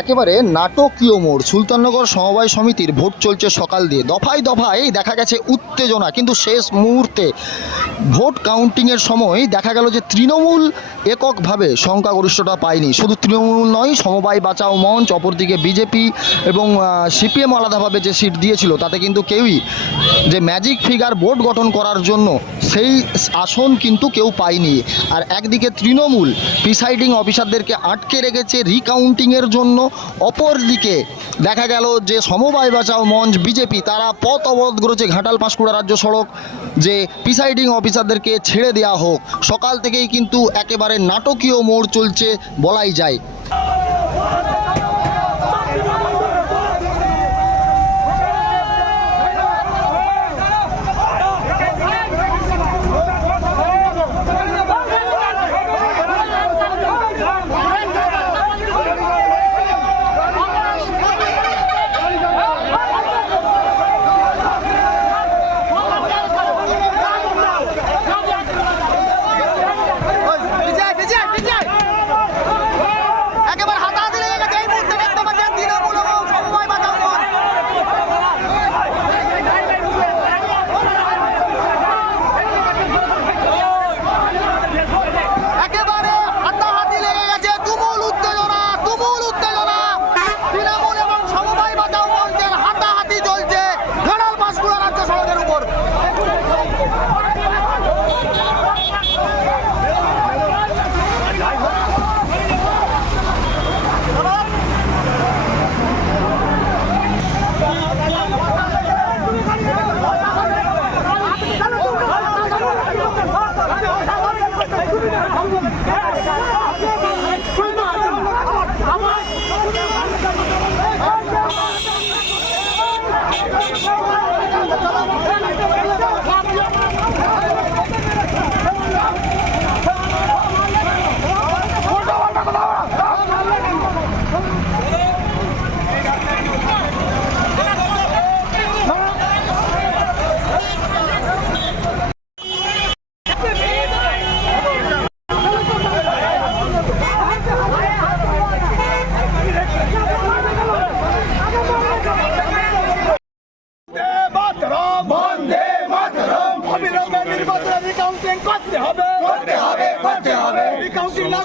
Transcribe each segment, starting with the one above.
একেবারে নাটকীয় মোড়। সুলতাননগর সমবায় সমিতির ভোট চলছে সকাল দিয়ে। দফায় দফায় দেখা গেছে উত্তেজনা, কিন্তু শেষ মুহূর্তে ভোট কাউন্টিংয়ের সময় দেখা গেল যে তৃণমূল এককভাবে সংখ্যাগরিষ্ঠতা পায়নি। শুধু তৃণমূল নয়, সমবায় বাঁচাও মঞ্চ, অপরদিকে বিজেপি এবং সিপিএম আলাদাভাবে যে সিট দিয়েছিল, তাতে কিন্তু কেউই যে ম্যাজিক ফিগার বোর্ড গঠন করার জন্য সেই আসন কিন্তু কেউ পায়নি। আর একদিকে তৃণমূল প্রিসাইডিং অফিসারদেরকে আটকে রেখেছে রিকাউন্টিংয়ের জন্য, অপরদিকে দেখা গেল যে সমবায় বাঁচাও মঞ্চ, বিজেপি, তারা পথ অবরোধ করেছে ঘাটাল পাঁশকুড়া রাজ্য সড়ক, যে প্রিসাইডিং অফিসারদেরকে ছেড়ে দেওয়া হোক। সকাল থেকেই কিন্তু একেবারে নাটকীয় মোড় চলছে বলাই যায়।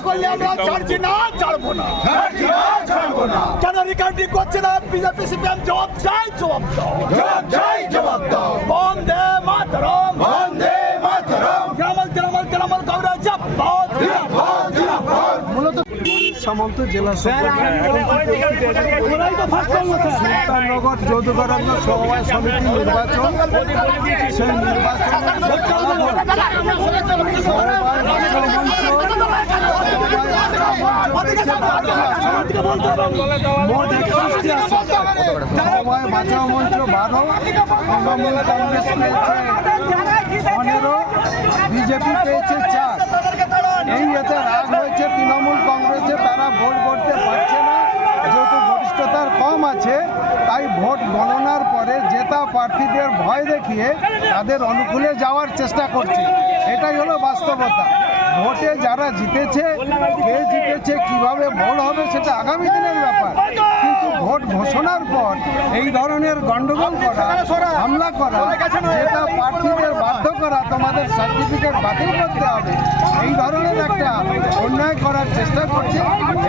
করলে আমরা ছাড়ছি না ছাড়বো না ছাড়ছি না ছাড়বো না কেন রিকাউন্টিং করছে না বিজেপি সিপিএম জবাব চাই জবাব দাও জবাব চাই জবাব দাও বন্দে মাতরম বন্দে মাতরম তৃণমূল তৃণমূল তৃণমূল কংগ্রেস জিন্দাবাদ জিন্দাবাদ জিন্দাবাদ সামন্ত জেলা সুলতাননগর যৌথকারণ্য সমবায় সমিতি নির্বাচন সেই কংগ্রেস পেয়েছে পনেরো বিজেপি পেয়েছে চার এই এতে রাগ হয়েছে তৃণমূল কংগ্রেসে তারা ভোট করতে পারছে না যেহেতু গরিষ্ঠতার কম আছে তাই ভোট গণনার পরে জেতা প্রার্থীদের ভয় দেখিয়ে তাদের অনুকূলে যাওয়ার চেষ্টা করছে এটাই হলো বাস্তবতা ভোটে যারা জিতেছে, কে জিতেছে, কীভাবে ভোট হবে সেটা আগামী দিনের ব্যাপার। কিন্তু ভোট ঘোষণার পর এই ধরনের গন্ডগোল করা, হামলা করা, যেটা প্রার্থীদের বাধ্য করা, তোমাদের সার্টিফিকেট বাতিল করতে হবে, এই ধরনের একটা অন্যায় করার চেষ্টা করছে।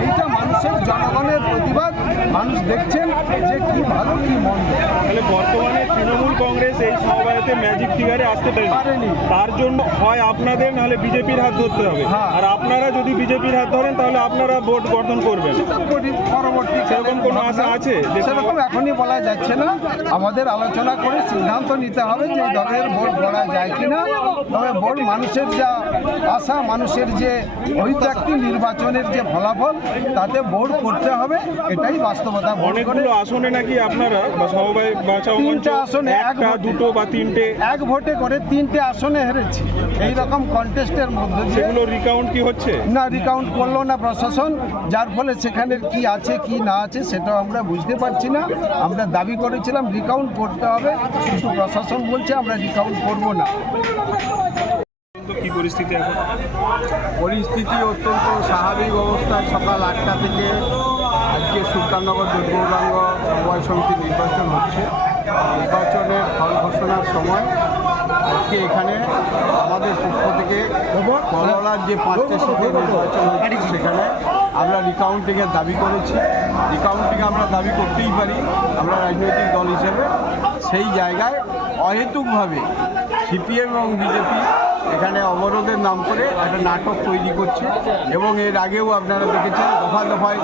এইটা মানুষের জনগণের প্রতিবাদ মানুষ দেখছেন যে কি ভালো কি মন্দ। তাহলে বর্তমানে তৃণমূল কংগ্রেস এই সমবায়তে ম্যাজিক ফিগারে আসতে পারেনি। তার জন্য হয় আপনাদের নাহলে বিজেপির হাত ধরতে হবে। হ্যাঁ। আর আপনারা যদি বিজেপির হাত ধরেন তাহলে আপনারা ভোট গঠন করবেন। পরি- পরবর্তী সেরকম কোনো আশা আছে? সেরকম এখনই বলা যাচ্ছে না। আমাদের আলোচনা করে সিদ্ধান্ত নিতে হবে যে ধরনের ভোট করা যায় কিনা। তবে ভোট মানুষের যা আশা মানুষের যে ঐত্যাক্তি নির্বাচনের যে ফলাফল তাতে ভোট করতে হবে এটাই বাস্তবতা অনেকগুলো আসনে নাকি আপনারা? বা সমবায় বাঁচাও মঞ্চ তিনটে আসনে এক একটা দুটো বা তিনটে? এক ভোটে করে তিনটে আসনে হেরেছি। এই রকম কন্টেস্টের মধ্যে সেগুলো রিকাউন্ট কি হচ্ছে? না রিকাউন্ট করল না প্রশাসন যার ফলে সেখানে কি আছে কি না আছে সেটাও আমরা বুঝতে পারছি না। আমরা দাবি করেছিলাম রিকাউন্ট করতে হবে কিন্তু প্রশাসন বলছে আমরা রিকাউন্ট করব না। কি পরিস্থিতি এখন? পরিস্থিতি অত্যন্ত স্বাভাবিক অবস্থায় সকাল আটটা থেকে আজকে সুলতান সুলতাননগর দুর্গৌরাঙ্গ সমবায় সমিতি নির্বাচন হচ্ছে। নির্বাচনের ফল ঘোষণার সময় আজকে এখানে আমাদের পক্ষ থেকে করলার যে পাঁচটা সিটের নির্বাচন হচ্ছে সেখানে আমরা রিকাউন্টিংয়ের দাবি করেছি। রিকাউন্টিং আমরা দাবি করতেই পারি, আমরা রাজনৈতিক দল হিসেবে। সেই জায়গায় অহেতুকভাবে সিপিএম এবং বিজেপি এখানে অবরোধের নাম করে একটা নাটক তৈরি করছে এবং এর আগেও আপনারা দেখেছেন দফা দফায়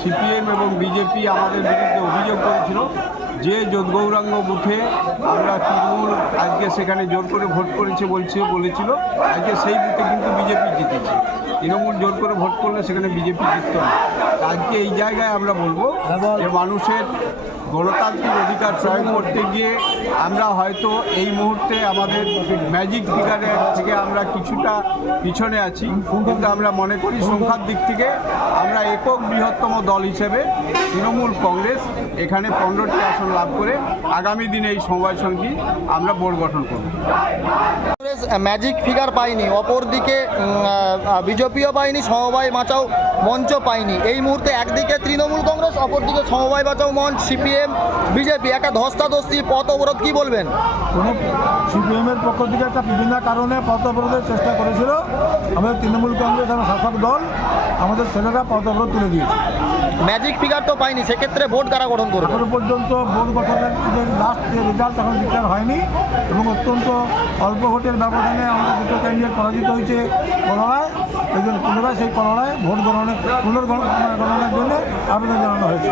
সিপিএম এবং বিজেপি আমাদের বিরুদ্ধে অভিযোগ করেছিল যে যোগগৌরাঙ্গ বুথে আমরা তৃণমূল আজকে সেখানে জোর করে ভোট করেছে বলছে, বলেছিল। আজকে সেই বুথে কিন্তু বিজেপি জিতেছে। তৃণমূল জোর করে ভোট করলে সেখানে বিজেপি জিতত না। আজকে এই জায়গায় আমরা বলব যে মানুষের গণতান্ত্রিক অধিকার প্রয়োগ করতে গিয়ে আমরা হয়তো এই মুহূর্তে আমাদের ম্যাজিক ফিগারের থেকে আমরা কিছুটা পিছনে আছি। কিন্তু আমরা মনে করি সংখ্যার দিক থেকে আমরা একক বৃহত্তম দল হিসেবে তৃণমূল কংগ্রেস এখানে পনেরোটি আসন লাভ করে আগামী দিনে এই সমবায় সমিতি আমরা বোর্ড গঠন করব। কংগ্রেস ম্যাজিক ফিগার পায়নি অপরদিকে বিজেপিও পায়নি সমবায় বাঁচাও মঞ্চ পায়নি এই মুহূর্তে একদিকে তৃণমূল কংগ্রেস, অপরদিকে সমবায় বাঁচাও মঞ্চ, সিপিএম, বিজেপি। একটা ধস্তাধস্তি পথ অবরোধ কী বলবেন? সিপিএমের পক্ষ থেকে একটা বিভিন্ন কারণে পথ অবরোধের চেষ্টা করেছিল আমাদের তৃণমূল কংগ্রেস এবং শাসক দল। আমাদের ছেলেরা পদাবরোধ তুলে দিয়েছে। ম্যাজিক ফিগার তো পাইনি সেক্ষেত্রে ভোট কারা গঠন করবে? এখনও পর্যন্ত ভোট গঠনের লাস্ট যে রেজাল্ট এখন বিচার হয়নি এবং অত্যন্ত অল্প ভোটের ব্যবধানে আমাদের দুটো ক্যান্ডিডেট পরাজিত হয়েছে করোনায় এই জন্য পুনরায় সেই করোনায় ভোট গ্রহণের পুনর্গণনার জন্য আবেদন জানানো হয়েছে।